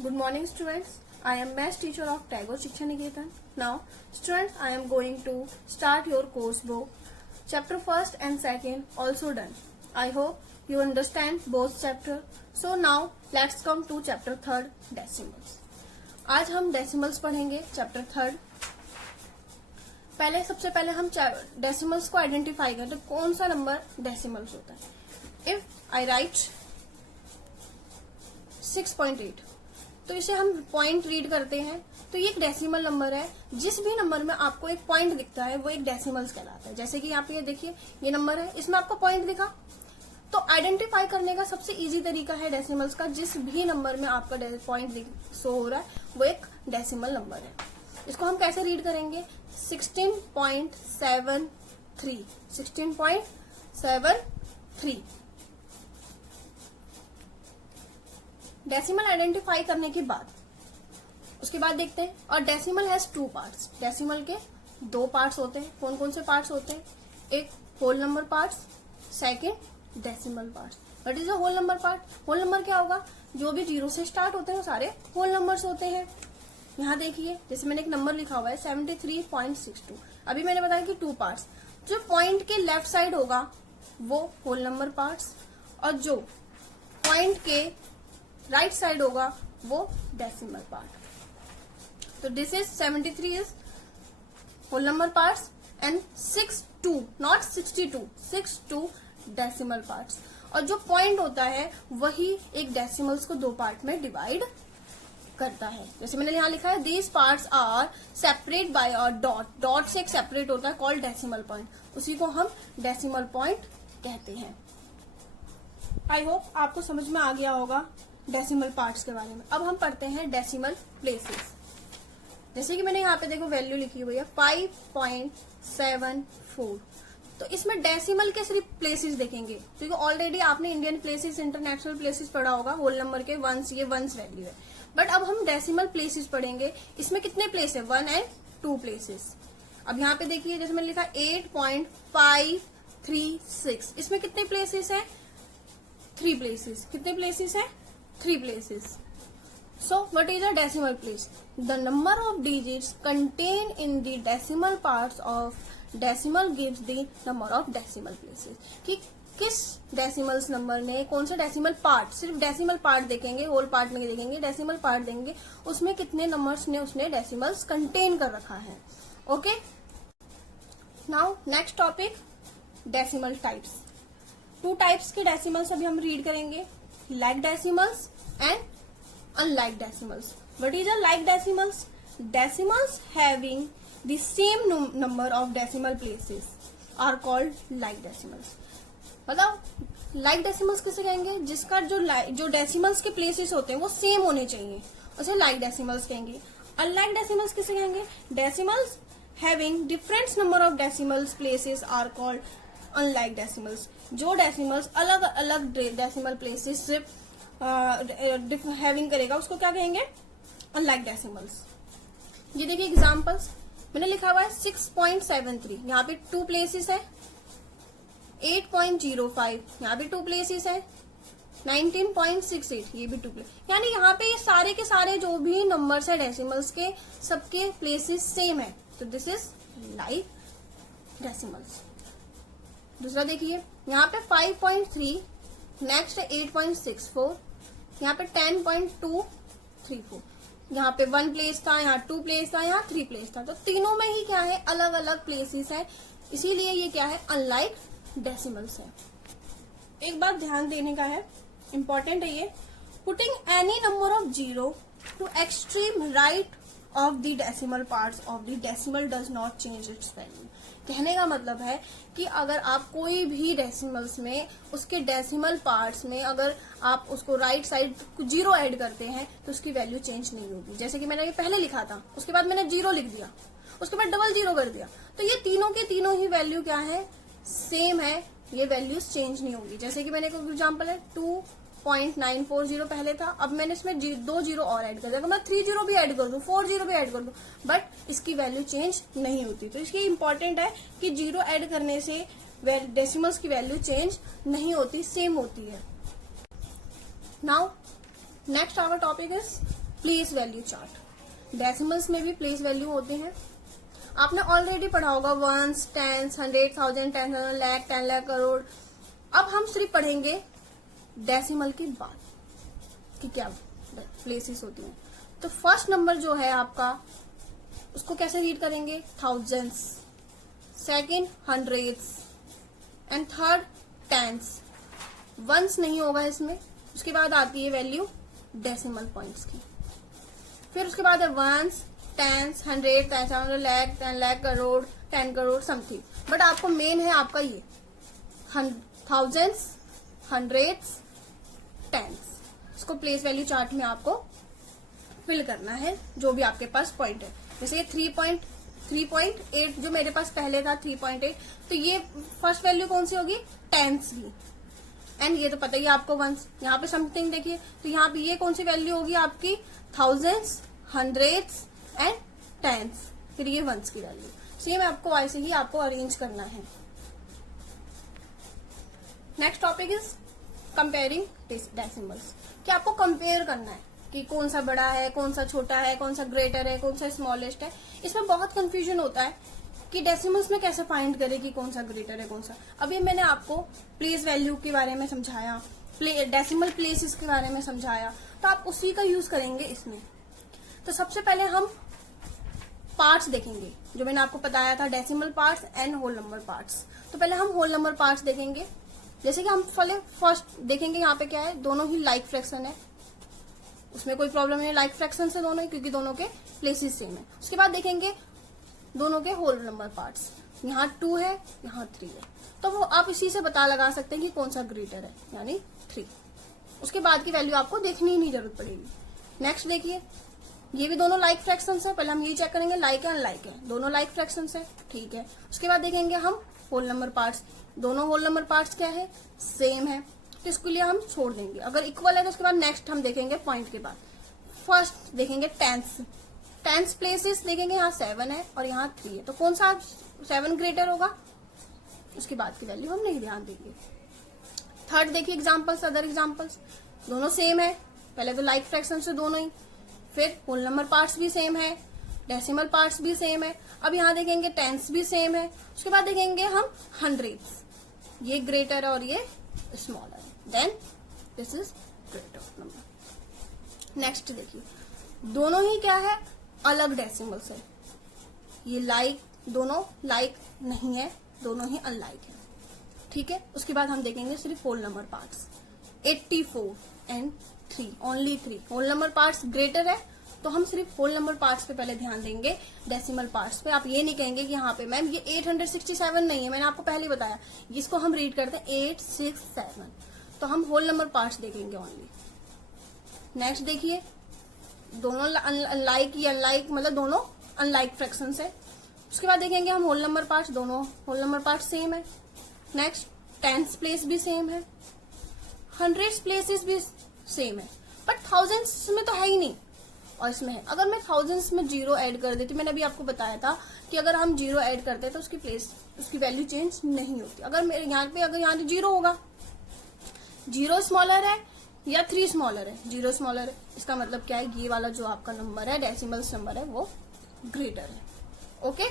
Good morning, students. I am math teacher of Tagore Shiksha Niketan. Now, students, I am going to start your course book. Chapter 1st and 2nd also done. I hope you understand both chapter. So now, let's come to chapter 3rd, decimals. आज हम decimals पढ़ेंगे, chapter 3rd. सबसे पहले हम decimals को identify करें तो कौन सा नंबर decimals होता है. If I write 6.8 तो इसे हम पॉइंट रीड करते हैं तो ये एक डेसिमल नंबर है. जिस भी नंबर में आपको एक पॉइंट दिखता है वो एक डेसिमल्स कहलाता है. जैसे कि यहाँ पे ये देखिए ये नंबर है, इसमें आपको पॉइंट दिखा तो आइडेंटिफाई करने का सबसे इजी तरीका है डेसिमल्स का. जिस भी नंबर में आपका पॉइंट शो हो रहा है वो एक डेसिमल नंबर है. इसको हम कैसे रीड करेंगे? 16.73 16.73 डेसिमल आइडेंटिफाई करने के बाद उसके बाद देखते हैं. और डेसिमल हैज 2 पार्ट्स. डेसिमल के 2 पार्ट्स होते हैं. कौन कौन से पार्ट्स होते हैं? एक whole number parts, second decimal parts. What is a whole number part? Whole number क्या होगा? जो भी 0 से स्टार्ट होते हैं वो सारे होल नंबर्स होते हैं. यहाँ देखिए जैसे मैंने एक नंबर लिखा हुआ है 73.62. अभी मैंने बताया कि 2 पार्ट्स. जो पॉइंट के लेफ्ट साइड होगा वो होल नंबर पार्ट्स और जो पॉइंट के राइट साइड होगा वो डेसिमल पार्ट. तो this is 73 is whole number parts and 62 not 62 decimal parts. और जो पॉइंट होता है वही एक डेसिमल्स को 2 पार्ट में डिवाइड करता है. जैसे मैंने यहाँ लिखा है these parts are separate by a dot. Dot से एक सेपरेट होता है कॉल्ड डेसिमल पॉइंट. उसी को हम डेसिमल पॉइंट कहते हैं. आई होप आपको समझ में आ गया होगा डेसिमल पार्ट्स के बारे में. अब हम पढ़ते हैं डेसिमल प्लेसेस. जैसे कि मैंने यहाँ पे देखो वैल्यू लिखी हुई है 5.74. तो इसमें डेसिमल के सिर्फ प्लेसेस देखेंगे क्योंकि ऑलरेडी आपने इंडियन प्लेसेस, इंटरनेशनल प्लेसेस पढ़ा होगा. होल नंबर के वंस, ये वंस वैल्यू है. बट अब हम डेसिमल प्लेसेस पढ़ेंगे. इसमें कितने प्लेस है? 1 एंड 2 प्लेसेस. अब यहाँ पे देखिए जैसे मैंने लिखा 8.536. इसमें कितने प्लेसेस है? 3 प्लेसेस. कितने प्लेसेस है? 3 places. So, what is a decimal place? The number of digits contained in the decimal parts of decimal gives the number of decimal places. कि किस डेसिमल्स नंबर ने कौन सा डेसिमल पार्ट, सिर्फ decimal part देखेंगे, whole part में देखेंगे, decimal part देंगे, उसमें कितने नंबर्स ने उसने डेसिमल्स कंटेन कर रखा है. Okay, now next topic decimal types. 2 types के डेसिमल्स अभी हम रीड करेंगे. Like decimals and unlike decimals. What is a like decimals? Decimals having the same number of decimal places are called like decimals. बताओ like decimals किसे कहेंगे? जिसका जो decimals के places होते हैं वो same होने चाहिए, उसे like decimals कहेंगे. Unlike decimals किसे कहेंगे? Decimals having different number of decimals places are called unlike decimals. जो डेसिमल्स अलग अलग डेसिमल प्लेसेस से हैविंग करेगा उसको क्या कहेंगे? Unlike decimals. ये देखिए एग्जांपल्स मैंने लिखा हुआ है 6.73. यहाँ पे 2 प्लेसेस है. 8.05 यहाँ पे 2 प्लेसेस है. 19.68 ये भी 2 प्लेस. यानी यहाँ पे ये सारे के सारे जो भी नंबर्स है डेसिमल्स के सबके प्लेसेस सेम है. तो दिस इज लाइक डेसिमल्स. दूसरा देखिए यहाँ पे 5.3, नेक्स्ट है 8.64, यहाँ पे 10.234. यहाँ पे 1 प्लेस था, यहाँ 2 प्लेस था, यहाँ 3 प्लेस था. तो तीनों में ही क्या है? अलग अलग प्लेसेस है. इसीलिए ये क्या है? अनलाइक डेसिमल्स है. एक बात ध्यान देने का है, इंपॉर्टेंट है ये. Putting any number of 0 to extreme right of the decimal parts of the decimal does not change its value. कहने का मतलब है कि अगर आप कोई भी डेसिमल्स में उसके डेसिमल पार्ट्स में अगर आप उसको राइट साइड 0 ऐड करते हैं तो उसकी वैल्यू चेंज नहीं होगी. जैसे कि मैंने ये पहले लिखा था, उसके बाद मैंने 0 लिख दिया, उसके बाद डबल 0 कर दिया, तो ये तीनों के तीनों ही वैल्यू क्या है? सेम है. ये वैल्यूज चेंज नहीं होगी. जैसे कि मैंने एक एग्जाम्पल है 2.940 पहले था, अब मैंने इसमें 2 0 और ऐड कर दिया. अगर मैं 3 0 भी ऐड कर दूं, 4 0 भी ऐड कर दूं, बट इसकी वैल्यू चेंज नहीं होती. तो इसकी इंपॉर्टेंट है कि 0 ऐड करने से डेसिमल्स की वैल्यू चेंज नहीं होती, सेम होती है. Now next our topic is place value chart. Decimals में भी प्लेस वैल्यू होते हैं, आपने ऑलरेडी पढ़ा होगा, वंस, टेंस, 100,000, 10,000, लाख, 10 लाख, करोड़। अब हम सिर्फ पढ़ेंगे डेसिमल की बात कि क्या प्लेसेस होती हैं। तो फर्स्ट नंबर जो है आपका, उसको कैसे रीड करेंगे, thousands, second hundreds and third tens. Ones नहीं होगा इसमें। उसके बाद आती है वैल्यू डेसिमल पॉइंट्स की, फिर उसके बाद है ones, tens, 100, 10,000, lakh, 10 lakh, crore, 10 crore something. But आपको मेन है आपका ये थाउजेंड्स, हंड्रेड्स, टेंस। इसको प्लेस वैल्यू चार्ट में आपको फिल करना है, जो भी आपके पास पॉइंट है। जैसे ये 3.8 जो मेरे पास पहले था 3.8, तो ये फर्स्ट वैल्यू कौन सी होगी, टेंस की। एंड ये तो पता ही है आपको वंस। यहाँ पे समथिंग देखिए, तो यहाँ पे ये कौन सी वैल्यू होगी आपकी, थाउजेंड्स, हंड्रेड्स एंड टेंस, फिर ये वंस की वैल्यू। सेम आपको ऐसे ही आपको अरेंज करना है। Next topic is comparing decimals, कि आपको कंपेयर करना है कि कौन सा बड़ा है, कौन सा छोटा है, कौन सा ग्रेटर है, कौन सा स्मॉलेस्ट है। इसमें बहुत कंफ्यूजन होता है कि डेसिमल्स में कैसे फाइंड करें कि कौन सा ग्रेटर है कौन सा। अभी मैंने आपको प्लेस वैल्यू के बारे में समझाया, डेसिमल प्लेसेस के बारे में समझाया, तो आप उसी का यूज करेंगे इसमें। तो सबसे पहले हम पार्ट्स देखेंगे, जो मैंने आपको बताया था, decimal parts and whole number parts. तो पहले हम होल नंबर पार्ट्स देखेंगे। जैसे कि हम फर्स्ट देखेंगे, यहाँ पे क्या है, दोनों ही लाइक फ्रैक्शन है, उसमें कोई प्रॉब्लम नहीं है, लाइक फ्रैक्शन से दोनों ही, क्योंकि दोनों के प्लेसेस सेम है। उसके बाद देखेंगे दोनों के होल नंबर पार्ट्स, यहाँ 2 है, यहाँ 3 है, तो वो आप इसी से पता लगा सकते हैं कि कौन सा ग्रेटर है, यानी 3। उसके बाद की वैल्यू आपको देखनी ही नहीं जरूरत पड़ेगी। नेक्स्ट देखिए, ये भी दोनों लाइक फ्रैक्शंस है, पहले हम ये चेक करेंगे, लाइक है अनलाइक है, दोनों लाइक फ्रैक्शंस है, ठीक है। उसके बाद देखेंगे हम होल नंबर पार्ट्स, दोनों होल नंबर पार्ट्स क्या है, सेम है, तो इसके लिए हम छोड़ देंगे। अगर इक्वल है तो उसके बाद नेक्स्ट हम देखेंगे पॉइंट के बाद। फर्स्ट देखेंगे टेंस प्लेसेस देखेंगे, यहाँ 7 है और यहाँ 3 है, तो कौन सा 7 ग्रेटर होगा, उसके बाद की वैल्यू हम नहीं ध्यान देंगे। थर्ड देखिए एग्जाम्पल्स, अदर एग्जाम्पल्स, दोनों सेम है, पहले तो लाइक फ्रैक्शन से दोनों ही, फिर होल नंबर पार्ट्स भी सेम है, डेसिमल पार्ट्स भी सेम है। अब यहाँ देखेंगे टेंस भी सेम है। उसके बाद देखेंगे हम हंड्रेड्स, ये ग्रेटर है और ये स्मॉलर है, then this is greater number. Next देखिए, दोनों ही क्या है, अलग डेसिमल्स है, ये लाइक, दोनों लाइक नहीं है, दोनों ही अनलाइक है, ठीक है। उसके बाद हम देखेंगे सिर्फ whole number parts, 84 and 3, only 3 whole number parts greater है, तो हम सिर्फ होल नंबर पार्ट्स पे पहले ध्यान देंगे, डेसिमल पार्ट्स पे। आप ये नहीं कहेंगे कि यहाँ पे मैम ये 867 नहीं है, मैंने आपको पहले ही बताया, इसको हम रीड करते हैं 867, तो हम होल नंबर पार्ट्स देखेंगे ओनली। नेक्स्ट देखिए, दोनों अनलाइक या अनलाइक, मतलब दोनों अनलाइक फ्रैक्शंस है। उसके बाद देखेंगे हम होल नंबर पार्ट्स, दोनों होल नंबर पार्ट्स सेम है। नेक्स्ट टेंस प्लेस भी सेम है, हंड्रेड्स प्लेसेस भी सेम है, बट थाउजेंड्स में तो है ही नहीं, और इसमें है। अगर मैं थाउजेंड्स में 0 ऐड कर देती, मैंने अभी आपको बताया था कि अगर हम 0 ऐड करते हैं तो उसकी प्लेस, उसकी वैल्यू चेंज नहीं होती। अगर मेरे यहाँ पे, अगर यहाँ 0 होगा, 0 स्मॉलर है या 3 स्मॉलर है, 0 स्मॉलर है, इसका मतलब क्या है, ये वाला जो आपका नंबर है, डेसिमल्स नंबर है, वो ग्रेटर है। ओके,